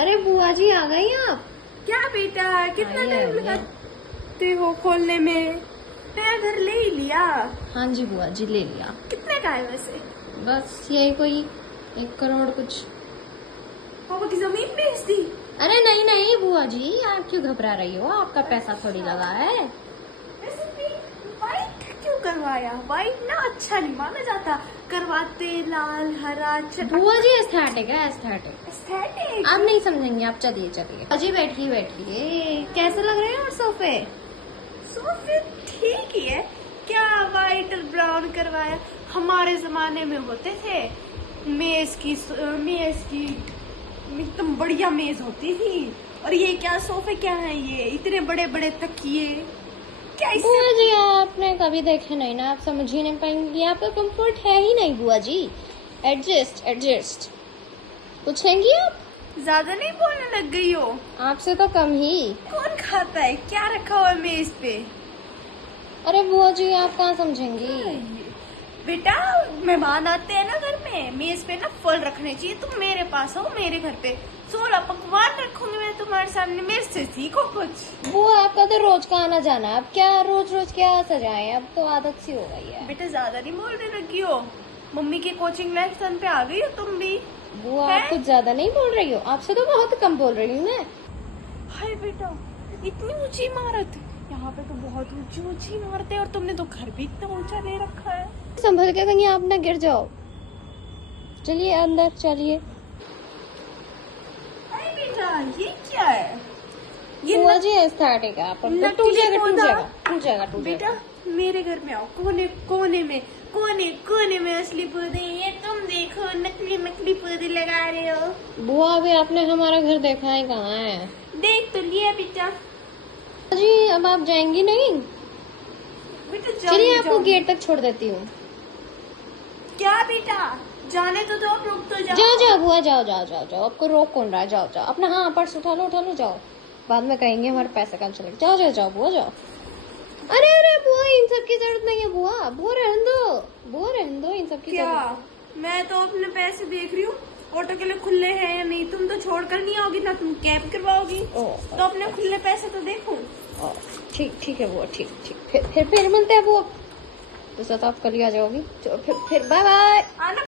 अरे बुआ जी आ गई आप? क्या बेटा, कितना टाइम लगाते हो खोलने में? नया घर ले ही लिया? हाँ जी बुआ जी ले लिया। कितने का है वैसे? बस यही कोई 1 करोड़ कुछ। पापा की जमीन बेच दी? अरे नहीं नहीं बुआ जी, आप क्यों घबरा रही हो? आपका पैसा थोड़ी लगा है। वैसे भी व्हाइट क्यों करवाया? व्हाइट ना अच्छा नहीं माना जाता, करवाते लाल हरा बुआ जी एस्थेटिक है, एस्थेटिक। एस्थेटिक। आप नहीं समझेंगे, आप चलिए चलिए। अजी बैठिए बैठिए। कैसे लग रहे हैं और सोफे? सोफे ठीक ही है, क्या व्हाइट और ब्राउन करवाया? हमारे जमाने में होते थे मेज की एकदम बढ़िया मेज होती थी। और ये क्या सोफे क्या है? ये इतने बड़े बड़े तकिए क्या इससे? बुआ जी आपने कभी देखे नहीं ना, आप समझ ही नहीं पाएंगी। आपका कंफर्ट है ही नहीं बुआ जी। Adjust adjust. पूछेंगी आप? ज्यादा नहीं बोलने लग गई हो? आपसे तो कम ही। कौन खाता है? क्या रखा हुआ है मेज पे? अरे बुआ जी आप कहाँ समझेंगी? बेटा मेहमान आते हैं ना घर में, मेज पे ना फल रखने चाहिए। तुम मेरे पास हो, मेरे घर पे 16 पकवान रखूंगी मैं तुम्हारे सामने, मेरे से सीखो कुछ। बुआ आपका तो रोज का आना जाना है, अब क्या रोज रोज क्या सजाएं? अब तो आदत सी हो गई है। बेटा ज्यादा नहीं बोलने लगी हो? मम्मी के कोचिंग लेसन पे आ गई हो तुम भी। बुआ आप कुछ ज्यादा नहीं बोल रही हो? आपसे तो बहुत कम बोल रही हूँ मैं। हाय बेटा, इतनी ऊंची इमारत, यहाँ पे तो बहुत ऊंची ऊंची इमारतें, और तुमने तो घर भी इतना ऊंचा ले रखा है। संभल के कहीं आप ना गिर जाओ। चलिए अंदर चलिए। हाय बेटा, ये क्या है? ये बुआ जी एस्थेटिक है, आप टूट जाएगा टूट जाएगा टूट जाएगा टूट बेटा जाएगा। मेरे घर में आओ, कोने कोने में कोने में असली पौधे। ये तुम देखो, नकली नकली पौधे लगा रहे हो। बुआ अभी आपने हमारा घर देखा है कहाँ है? देख तो लिया बेटा। जी अब आप जाएंगी नहीं? बेटा चलिए आपको गेट तक छोड़ देती हूँ। क्या बेटा, जाने तो दो, रुक तो जाओ। जाओ जाओ बुआ जाओ जाओ जाओ जाओ, आपको रोक कौन रहा है? जाओ जाओ अपना हाँ पर्स उठा लो जाओ। बाद में कहेंगे हमारे पैसे कहाँ चले। जाओ जाओ जाओ बुआ जाओ। अरे अरे बुआ इन सब की जरूरत नहीं है। बुआ बुआ रहने दो इन सब की क्या? जरूरत। मैं तो अपने पैसे देख रही हूँ, ऑटो के लिए खुले हैं या नहीं। तुम तो छोड़ कर नहीं आओगी ना, तुम कैब करवाओगी, तो अपने खुले पैसे तो देखो। ठीक ठीक है बुआ, ठीक फिर मिलते हैं बुआ। तो साथ आप कल ही आ जाओगी। फिर बाय बाय। आना।